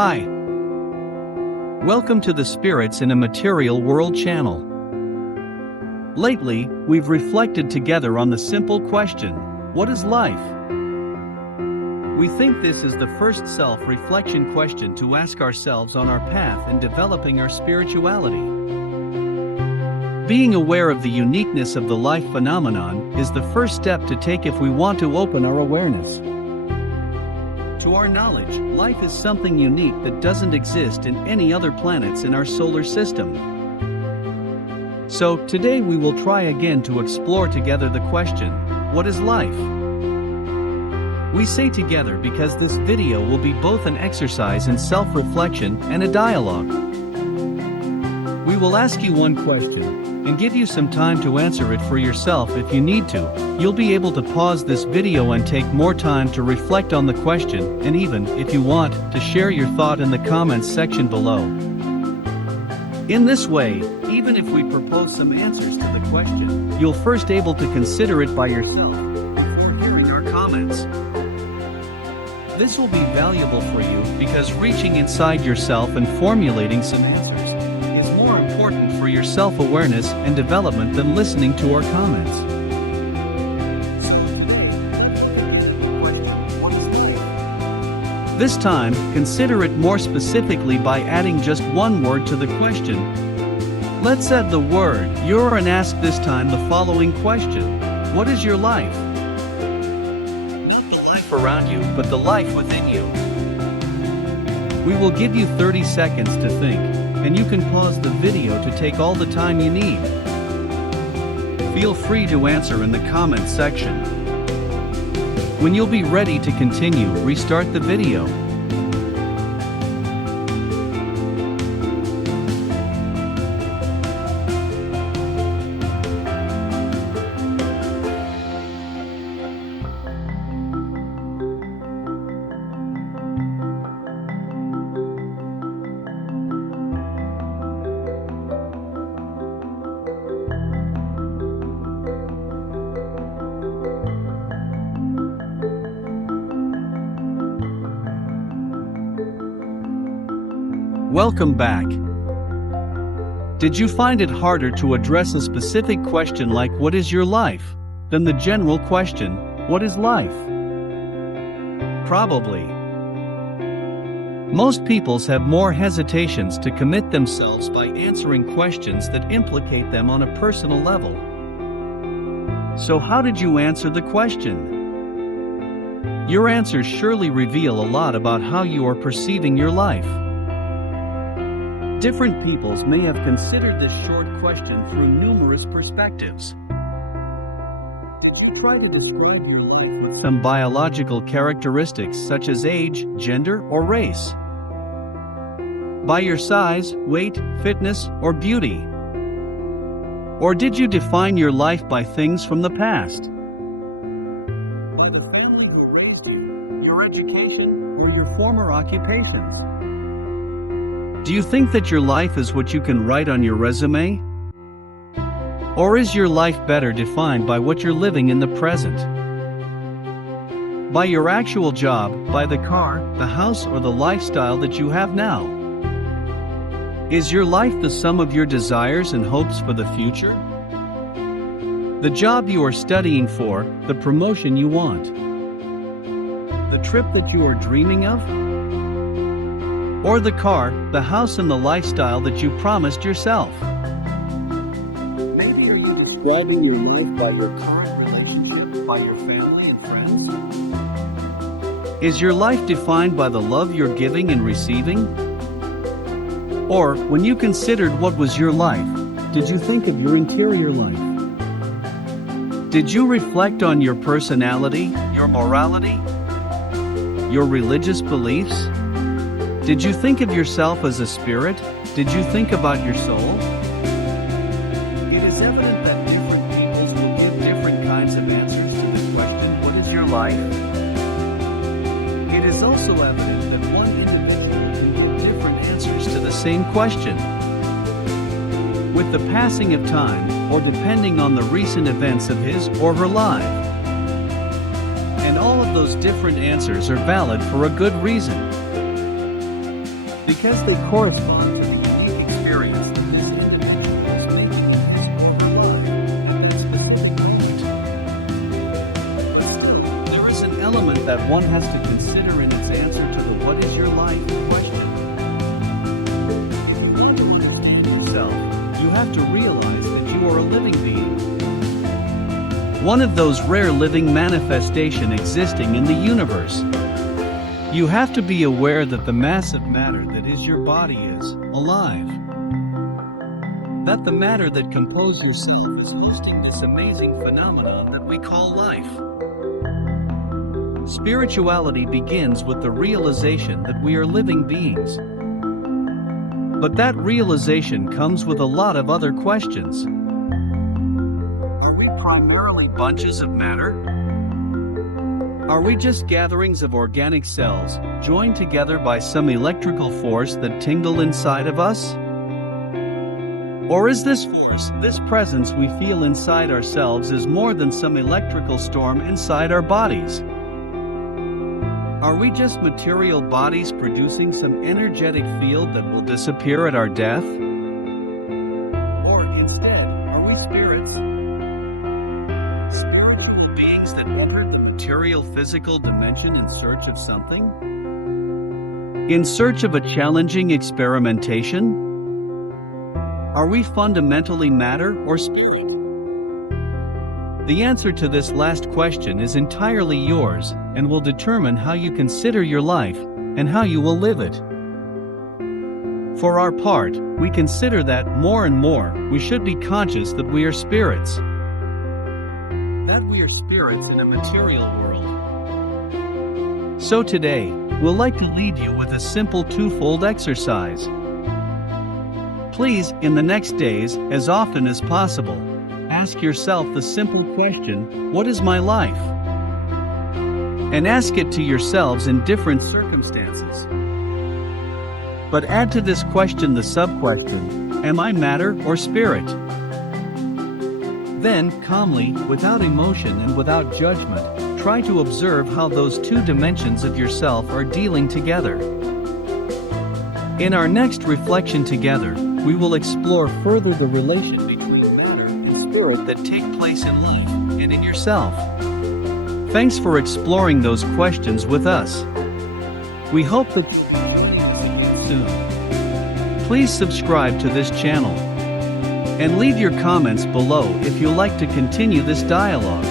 Hi. Welcome to the Spirits in a Material World channel. Lately, we've reflected together on the simple question, what is life? We think this is the first self-reflection question to ask ourselves on our path in developing our spirituality. Being aware of the uniqueness of the life phenomenon is the first step to take if we want to open our awareness. To our knowledge, life is something unique that doesn't exist in any other planets in our solar system. So, today we will try again to explore together the question, what is life? We say together because this video will be both an exercise in self-reflection and a dialogue. We will ask you one question, and give you some time to answer it for yourself if you need to. You'll be able to pause this video and take more time to reflect on the question, and even, if you want, to share your thought in the comments section below. In this way, even if we propose some answers to the question, you'll first able to consider it by yourself, before hearing our comments. This will be valuable for you because reaching inside yourself and formulating some answers is more important for your self-awareness and development than listening to our comments. This time, consider it more specifically by adding just one word to the question. Let's add the word "your" and ask this time the following question. What is your life? Not the life around you, but the life within you. We will give you 30 seconds to think, and you can pause the video to take all the time you need. Feel free to answer in the comments section. When you'll be ready to continue, restart the video. Welcome back. Did you find it harder to address a specific question like what is your life, than the general question, what is life? Probably. Most peoples have more hesitations to commit themselves by answering questions that implicate them on a personal level. So how did you answer the question? Your answers surely reveal a lot about how you are perceiving your life. Different peoples may have considered this short question through numerous perspectives. Try to describe your life with some biological characteristics such as age, gender, or race. By your size, weight, fitness, or beauty. Or did you define your life by things from the past? By the family who raised you, your education, or your former occupation? Do you think that your life is what you can write on your resume? Or is your life better defined by what you're living in the present? By your actual job, by the car, the house, or the lifestyle that you have now? Is your life the sum of your desires and hopes for the future? The job you are studying for, the promotion you want? The trip that you are dreaming of? Or the car, the house, and the lifestyle that you promised yourself? Maybe you're describing your life by your current relationship, by your family and friends? Is your life defined by the love you're giving and receiving? Or, when you considered what was your life, did you think of your interior life? Did you reflect on your personality, your morality, your religious beliefs? Did you think of yourself as a spirit? Did you think about your soul? It is evident that different peoples will give different kinds of answers to the question, what is your life? It is also evident that one individual can give different answers to the same question. With the passing of time, or depending on the recent events of his or her life. And all of those different answers are valid for a good reason. because they correspond to the unique experience that this individual is making in his or her life at this specific moment. But still, there is an element that one has to consider in its answer to the "what is your life?" question. Itself, you have to realize that you are a living being. One of those rare living manifestation existing in the universe. You have to be aware that the massive matter that is your body is alive. That the matter that composes yourself is hosting this amazing phenomenon that we call life. Spirituality begins with the realization that we are living beings. But that realization comes with a lot of other questions. Are we primarily bunches of matter? Are we just gatherings of organic cells, joined together by some electrical force that tingle inside of us? Or is this force, this presence we feel inside ourselves, is more than some electrical storm inside our bodies? Are we just material bodies producing some energetic field that will disappear at our death? Or instead, are we spirits? Spiritual beings that enter the material physical dimension in search of something? In search of a challenging experimentation? Are we fundamentally matter or spirit? The answer to this last question is entirely yours and will determine how you consider your life and how you will live it. For our part, we consider that more and more we should be conscious that we are spirits. That we are spirits in a material world. So today, we'll like to lead you with a simple twofold exercise. Please, in the next days, as often as possible, ask yourself the simple question, what is my life? And ask it to yourselves in different circumstances. But add to this question the sub-question, am I matter or spirit? Then, calmly, without emotion and without judgment, try to observe how those two dimensions of yourself are dealing together. In our next reflection together, we will explore further the relation between matter and spirit that take place in life and in yourself. Thanks for exploring those questions with us. We hope that you soon. Please subscribe to this channel and leave your comments below if you'd like to continue this dialogue.